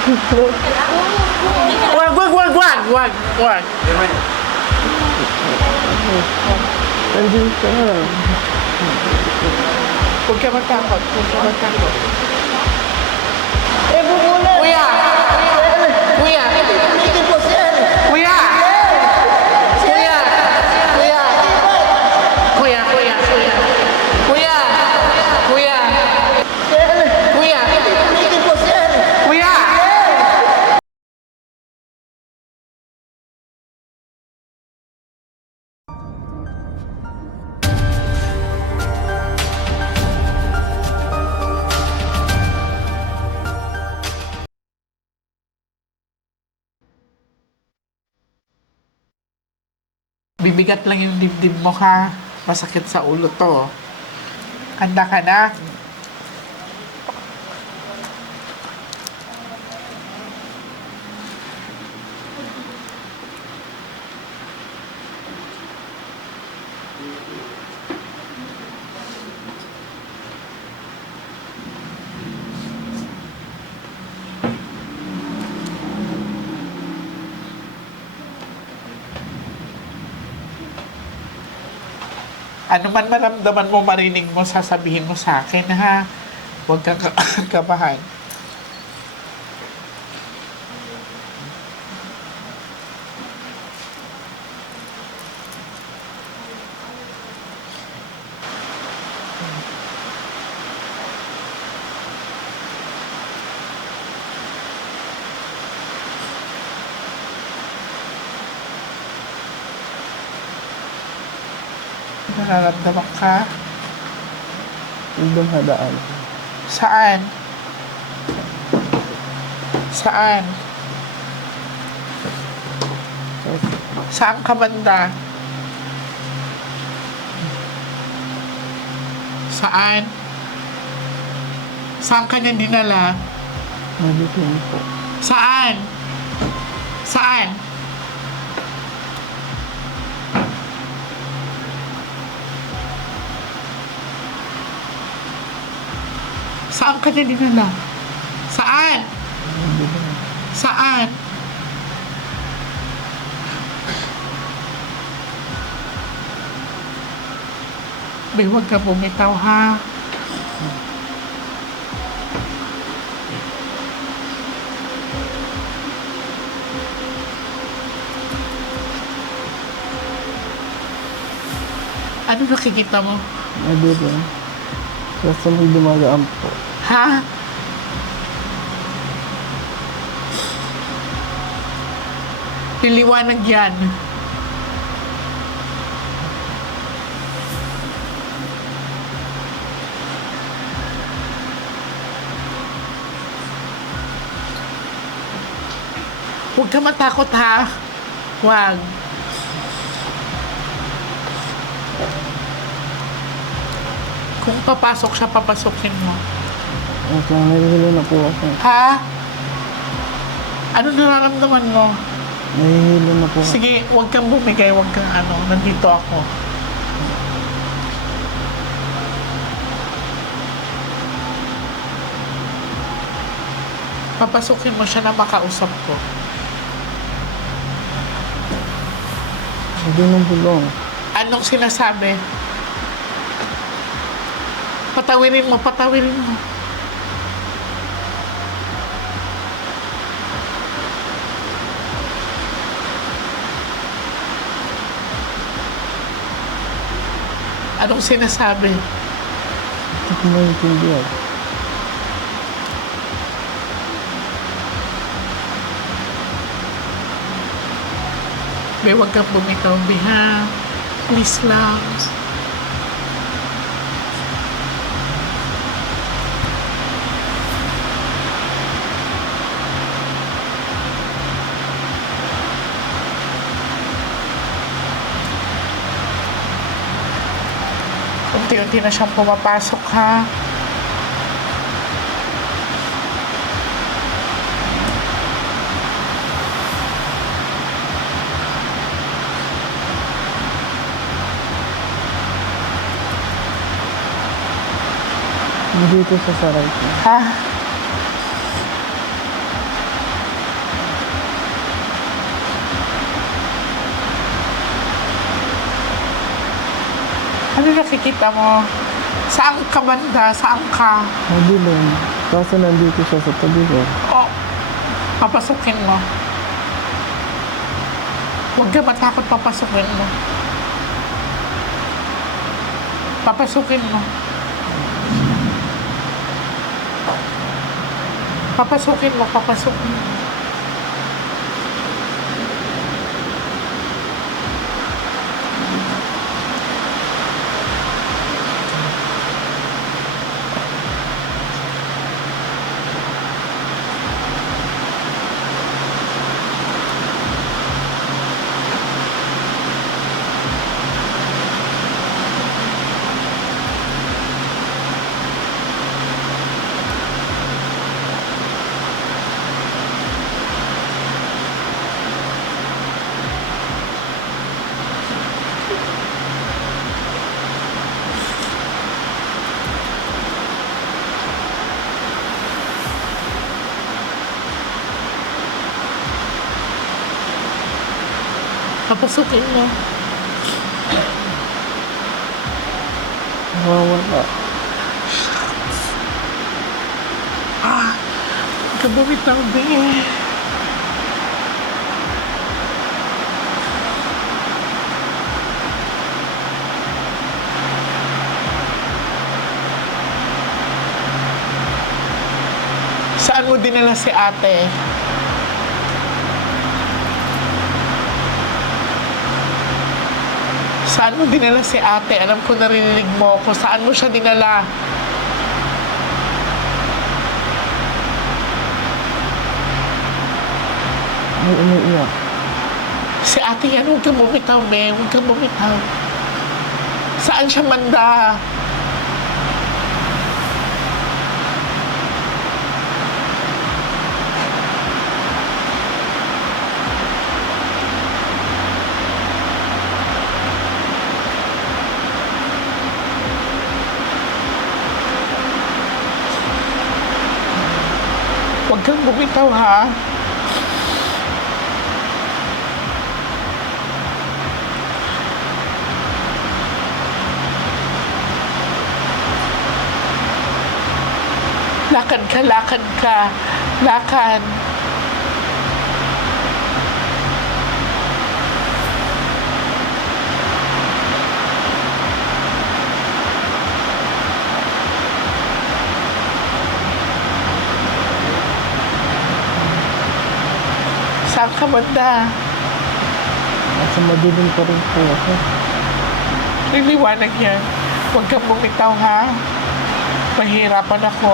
Wag, wag, wag, wag, wag, wag. Nandito na. Huwag ka matakot, huwag ka matakot. Eh, bubula! Kuya! Kuya! Hindi po siya! Kuya! Kuya! Kuya! Kuya, kuya, kuya. Kuya! Kuya! Kuya! Hindi po siya! Kuya! Bibigat lang yung dibdib mo ha. Masakit sa ulo to. Handa ka na? Ano man maramdaman mo, marinig mo, sasabihin mo sa akin, ha? Huwag kang kabahan. Nararamdaman ka? Doon hadaan. Saan? Saan? Saan ka banda? Saan? Saan ka niya dinala? Nandito yun po. Saan? Saan? Saan ka niya dinala? Saan? Saan? Bay, huwag ka bumitaw, ha? Ano nakikita mo? Nandito. Basta may dumagaan po. Ha? Liliwanag yan. Huwag ka matakot, ha? Huwag. Kung papasok siya, papasokin mo. At nahihilo na po ako. Ha? Ano nararamdaman mo? Nahihilo na po ako. Sige, huwag kang bumigay, huwag kang ano. Nandito ako. Papasukin mo siya na makausap ko. Hindi nang bulong. Anong sinasabi? Patawirin mo, patawirin mo. Anong sinasabi? Hindi ko maintindihan. May huwag kang bumitaw, Biha. Please lang. Unti-unti na siyang pumapasok, ha? Dito sa saray ko. Ha? Ano nakikita mo? Saan ka banda? Saan ka? Madilim. Kaso nandito siya sa tabi ko. Oh, papasukin mo. Huwag ka matakot, papasukin mo. Papasukin mo. Papasukin mo, papasukin mo. Papasukin mo. Nawawala. Huwag ka bumitaw, be. Saan mo dinala si ate? Saan mo dinala si ate? Alam ko narinig mo ko. Saan mo siya dinala? Ay, umiiyak. Si ate yan, huwag kang bumitaw, be. Huwag kang bumitaw. Saan siya manda? Huwag kang bumitaw, ha? Lakad ka, lakad ka. Lakad. Saan ka banda? Nasa madilim pa rin po ako. Liliwanag yan. Huwag kang bumitaw, ha? Mahirapan ako.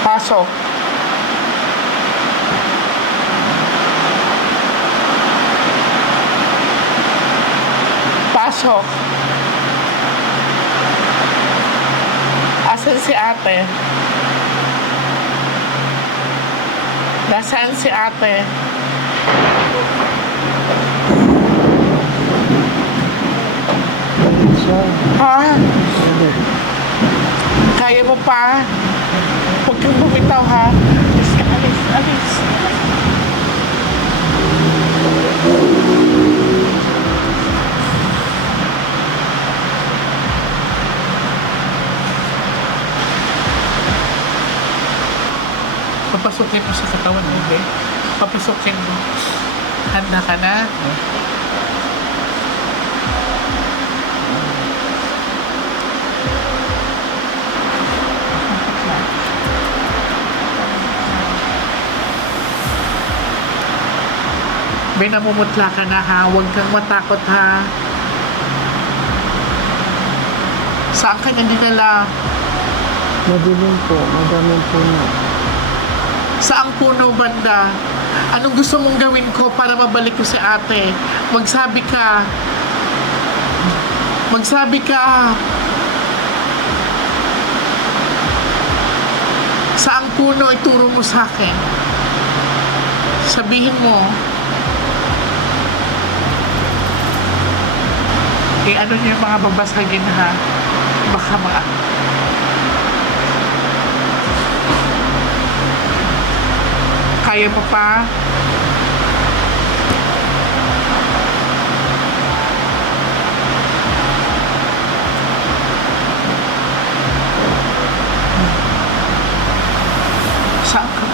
Pasok. Pasok. Asan si ate? Nasaan si ate? Siya. Ha? Hindi. Kaya mo pa? Huwag kang bumitaw, ha? Alis ka, alis, alis. Papasukin mo sa katawan mo, be. Papasukin mo. Handa ka na? Be, namumutla ka na, ha? Huwag kang matakot, ha? Saan ka na dinala? Madilim po. Madaming puno. Saang puno banda? Anong gusto mong gawin ko para mabalik ko si ate? Magsabi ka. Magsabi ka. Saang puno ituro mo sa akin? Sabihin mo. Ano niyo yung mga babasagin ha? Baka kaya mo pa? Saan ka?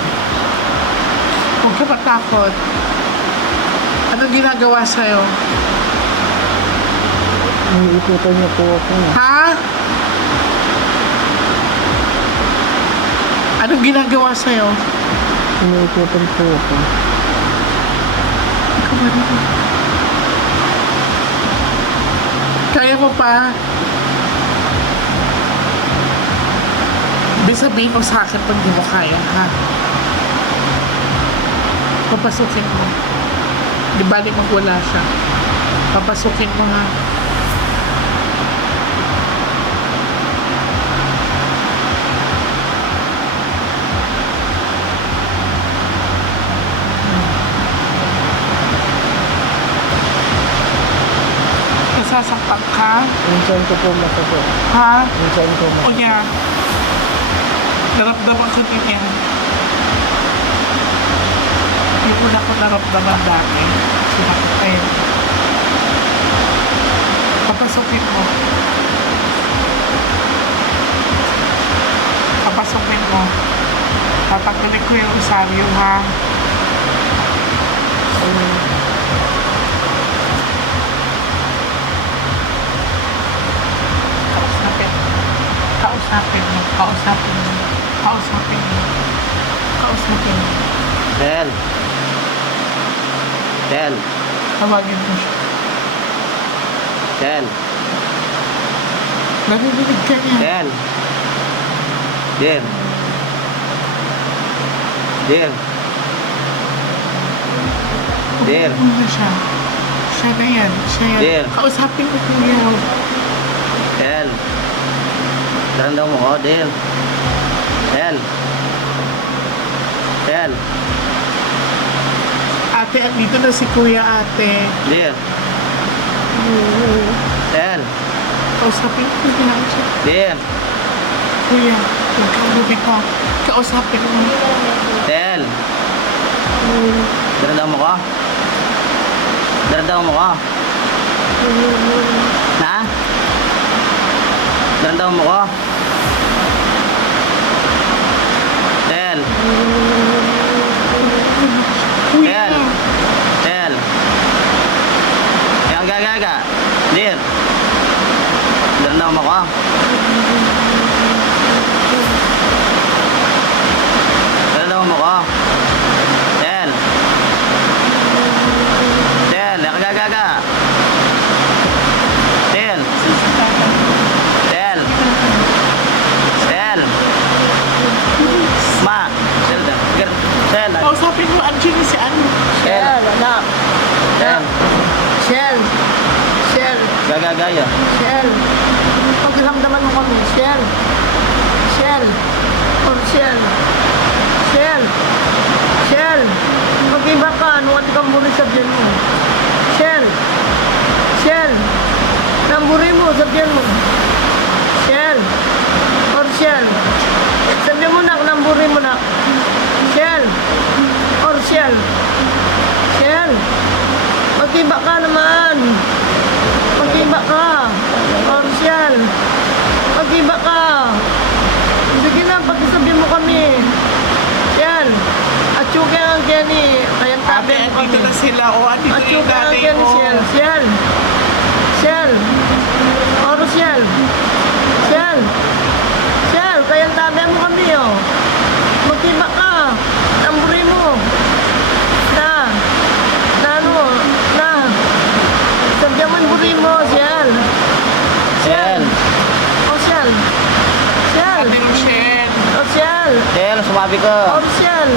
Huwag ka matakot. Anong ginagawa sa'yo? Iniikutan niya po ako. Ha? Anong ginagawa sa'yo? Iniikutan po ako. Ikaw marunong. Kaya mo pa? Sabihin mo sa akin pag di mo kaya, ha? Papasukin mo. Di bali magwala siya. Papasukin mo, ha? Nasasaktan ka? Minsan ko po masakit. Ha? Minsan ko O masakit. niya? Naramdaman ko din yan. Yung una ko naramdaman dati. Sinakit. Papasukin mo. Papasukin mo. Tatanggalin ko yung rosaryo, ha? Kausapin. Kausapin mo. Kausapin mo. Kausapin mo. Kausapin mo. Del. Del. Tawagin mo siya. Del. Narinig ka niya. Del. Del. Del. Del. Huwag mo na siya. Siya na yan. Siya yan. Del. Kausapin mo kuya. Del. Dahan daw mo ko, Del. Del. Del. Ate, andito na si kuya ate. Del. Del. Kausapin ko kuya. Del. Kuya, huwag kang bumitaw. Kausapin mo. Del. Dahan daw mo ko. Dahan daw mo ko. Na? Dahan daw mo ko. Del. Kuya. Del. Del. Yang gaga. Del. Dahan daw mo ko. Dahan daw mo ko. Del. Del. Yang gaga. Del. Del. Del. Ma. Del. Del. Del. Kausapin mo, Angie, si ano? Del. anak. Del. Shell. Shell. Gagagaya. Shell. Pagkiramdaman mo kami. Shell. Shell. Or Shell. Shell. Shell. Mag-iba ka. Nuwan kang muli sa biyan mo. Shell. Shell. Namburi mo sa biyan mo. Shell. Or Shell. Sabihin mo na, namburi mo na. Shell. Or Shell. Shell. Mag-iba ka naman. Mag-iba ka. Or Shell. Mag-iba ka. Sige na, pagsasabihin mo kami. Shell. At yung kaya ang Kenny. Kaya Ate, tabi mo andito kami. na sila. O, andito At na yung yung kaya ang nanay Kenny, mo. Shell. Shell. Shell. Or Shell. Shell. Shell, kaya tabi mo kami, oh. Mag-iba ka. Namburi mo. Na. Na ano. Na. Sabihan mo yung buri mo, Shell. Del. Oh, Shell. Shell. Ate Rochelle. Oh, Shell. Del, sumabi ka. Oh, Shell.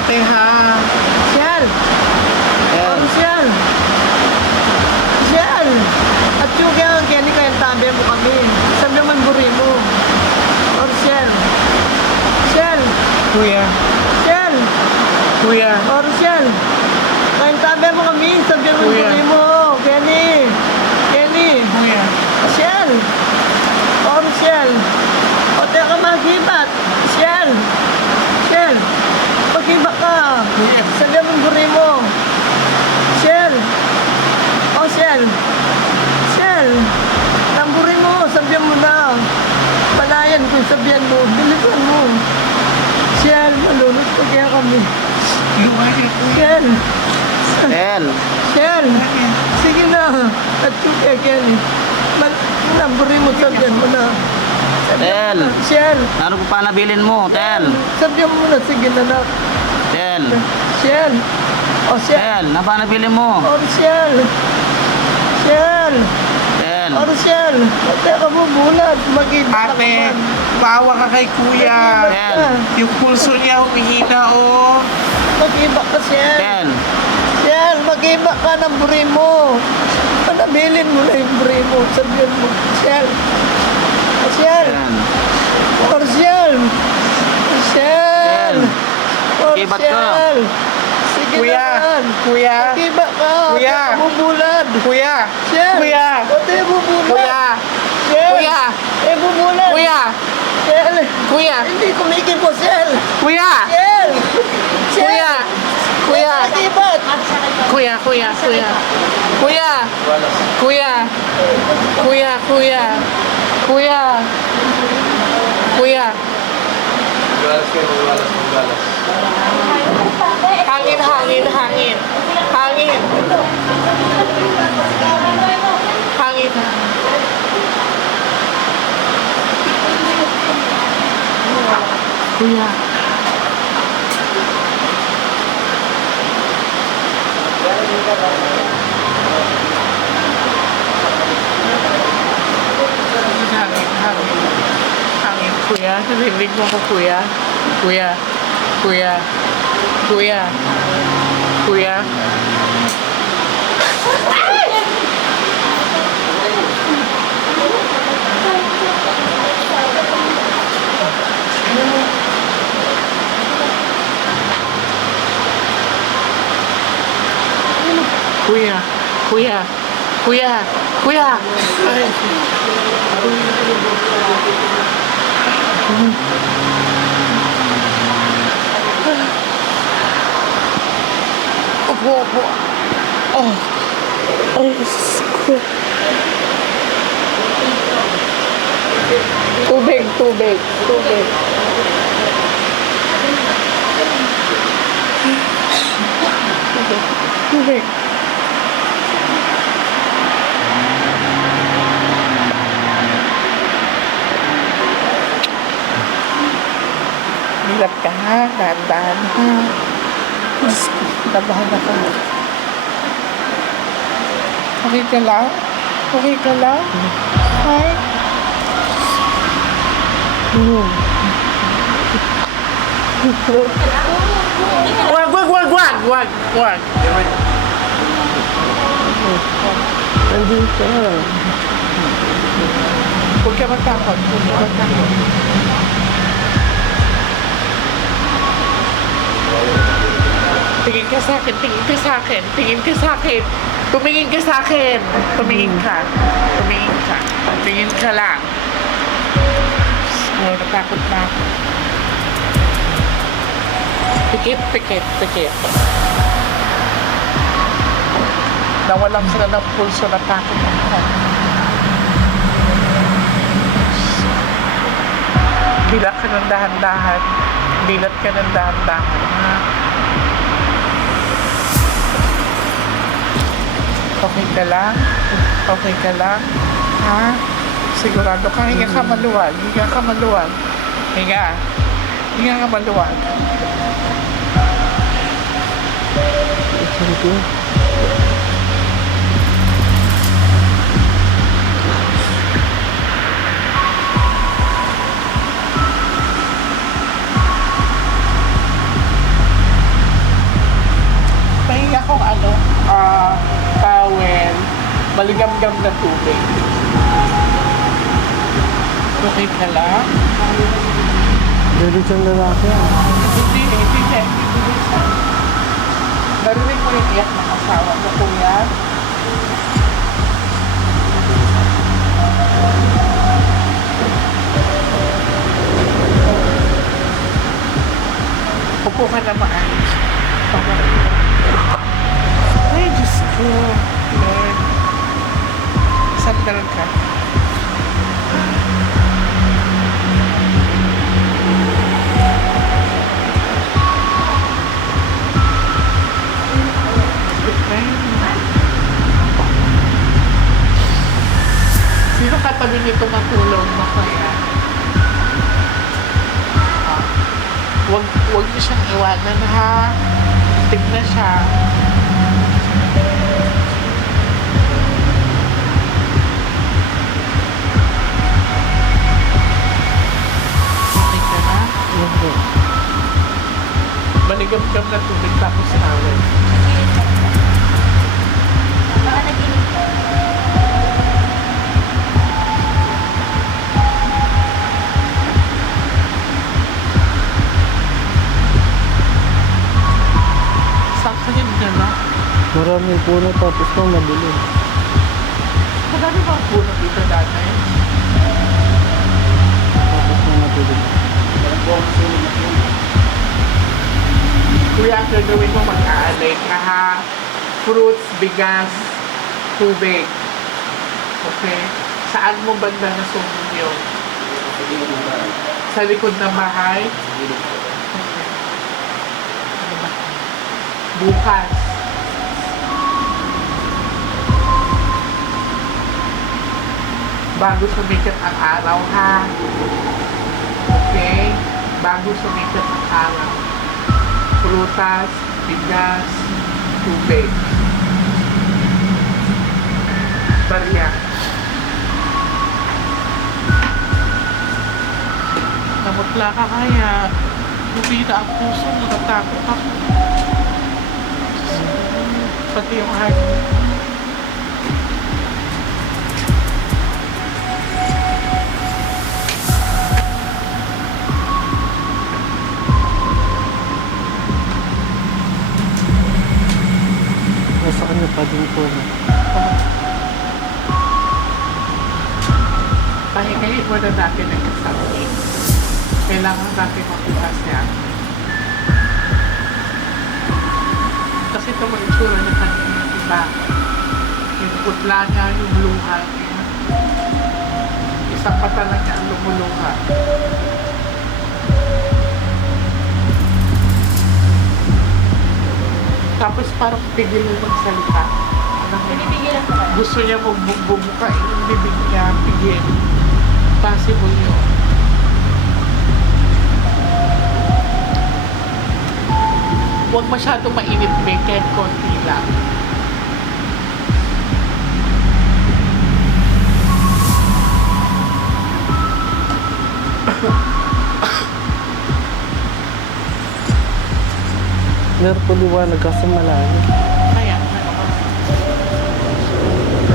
ate ha. Shell! Tel. Shell! Shell! At yung kaya Kenny kaya tabi mo kami. Sabi naman buri mo. Or Shell! Shell! Kuya. Shell! Kuya. Or Shell! Kaya tabi mo kami. Sabi naman Kuya. buri mo. Kenny! Kenny! Kuya. Shell! Or Shell! O teka magibat! Shell! Shell! Magibat ka! Kuya. Sabi naman buri mo. Shell! Oh, Shell! Shell! Tamburin mo, sabihan mo na. Palayan kung sabihan mo, bilisan mo. Shell, malulot pa kaya kami. Lumayan, kuya. Shell! Tel. Shell! Sige na. At yung kaya Kenny. Tamburin mo, sabihan mo na. Tel. Shell! Ano ko pa nabilin mo? Tel. Sabihan mo na, sige na na. Tel. Shell! Oh, Shell! Tel. Ano pa nabilin mo? Oh, Shell! Shell! Tel. Oh, Shell! O teka mo, bulat. Mag-ibig Ate, bawa ka kay kuya. Tel. Yung pulso niya humihina, oh. Mag-iba ka, Shell. Tel. Shell, mag-iba ka ng buri mo. Panabilin mo na yung buri mo. Sabihan mo, Shell. Oh, Shell. Tel. Or Shell. Shell. Or Mag-ibat ka. Shell. Sige Kuya. naman. Kuya. Mag-iba ka. Kuya. Teka mo, bulat. Kuya. Shell. Kuya. O, teka mo, bulat. Kuya. Shell. Kuya. Eh, bubulat. Kuya. Shell. Kuya. Hindi kumikip po, Shell. Kuya. Shell. Kuya. Kuya. Mag-ibat. Kuya, kuya, kuya. Kuya. Kuya. Kuya, kuya. Kuya. Kuya. Hangin, hangin, hangin. Hangin. Hangin. Kuya. Hangin, hangin. Hangin, kuya. Narinig mo ko, kuya. Kuya. Kuya. Kuya. Kuya. Kuya. Kuya. Kuya. Kuya. Ay. Opo, opo. Oh. Ay, ko. Tubig, tubig, tubig. Tubig, tubig. Hilap ka ha, dahan-dahan ha. Diyos ko, nabahan ako. Okay ka lang? Okay ka lang? Hi? Wag, wag, wag, wag, wag, wag. Nandito. Huwag ka matakot, huwag ka matakot. Tingin ka sa akin, tingin ka sa akin, tingin ka sa akin. Tumingin ka sa akin. Tumingin ka. Tumingin ka. Tingin ka lang. Oh, natakot na ako. Pikit, pikit, pikit. Nawalan sila ng pulso, natakot ako. Bilat ka ng dahan-dahan. Bilat ka ng dahan-dahan. Ha? Okay ka lang? Okay ka lang? Ha? Sigurado ka, hinga ka maluwag. Hinga ka maluwag. Hinga. Hinga ka maluwag. Maligam-gam na tubig. Okay ka lang? Dali siyang lalaki ah. Hindi niya. Narinig mo yung iyak ng asawa mo, kuya? Upo ka na maayos. Ay, Diyos ko. Lord. Sandal ka. Sino katabi nito matulog mo kaya? Huwag niyo siyang iwanan ha. Tignan siya. Okay ka na? Maligam-gam na tubig tapos awal. Baka nag-init ka. Saan ka yun na? Marami puno tapos pa madilim. Madami ba ang puno dito dati? Tapos pa madilim. Kuya, ang gagawin mo mag-aalay ka ha. Fruits, bigas, tubig. Okay? Saan mo banda na sumun yun? Sa likod ng bahay? Okay. Ano ba? Bukas. Bago sumikat ang araw ha. Okay? Bago sumikat ang araw. Prutas, bigas, tubig. Barya. Namutla ka kaya. Lumina ang puso mo, natakot ako. Pati yung hangin. Nasa kanya pa din po. Pahingayin mo na natin ang kasabi. Kailangan natin mapitas niya. Kasi ito mo itsura niya kanina, diba? Yung putla niya, yung luha niya. Isang mata lang niya ang lumuluha. Tapos parang pigil mo magsalita. Pinipigilan ko kayo. Gusto niya bumukain yung bibig niya, pigil. Possible yun. Huwag masyadong mainit, may kahit konti lang. Meron po liwanag kasi malalim. Kaya,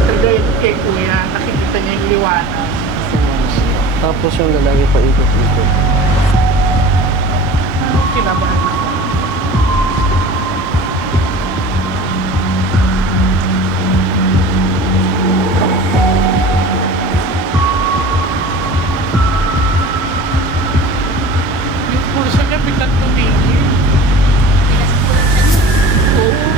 kagaya kay kuya, nakikita niya yung liwanag. Tapos yung lalaki pa ikot-ikot. Kinabahan ako. Yung pulso niya biglang tumingin. Pinaspulan siya. Oo.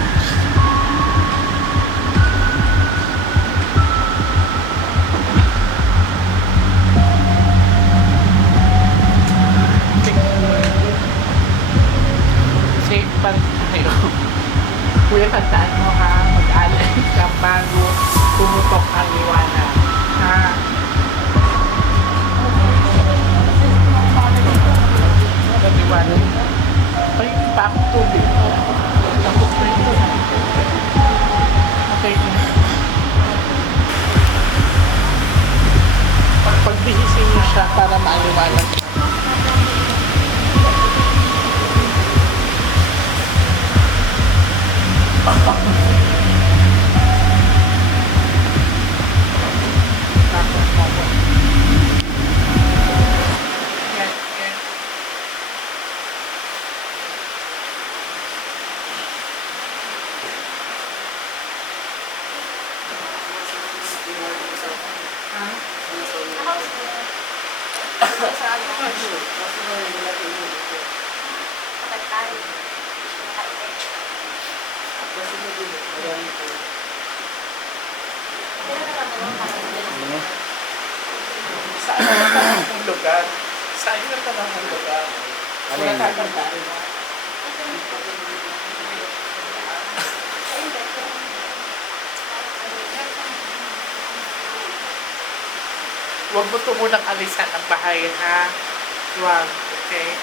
Safe pa rin tayo. Kuya, tandaan mo ha, mag-alay ka bago pumutok ang liwanag. Ha? Ang liwanag. Ay, pa akong tubig. Tapos na yun. Okay na. Pagbihisin niyo siya para maaliwanag siya. Sa ano? Kapag tayo. Pero naman mo, parang Ano? Saan na tanong ang lugar? Saan na tanong ang lugar? Ano Wala yun? tatandaan mo. Huwag mo ito munang alisan ang bahay, ha? Huwag, okay?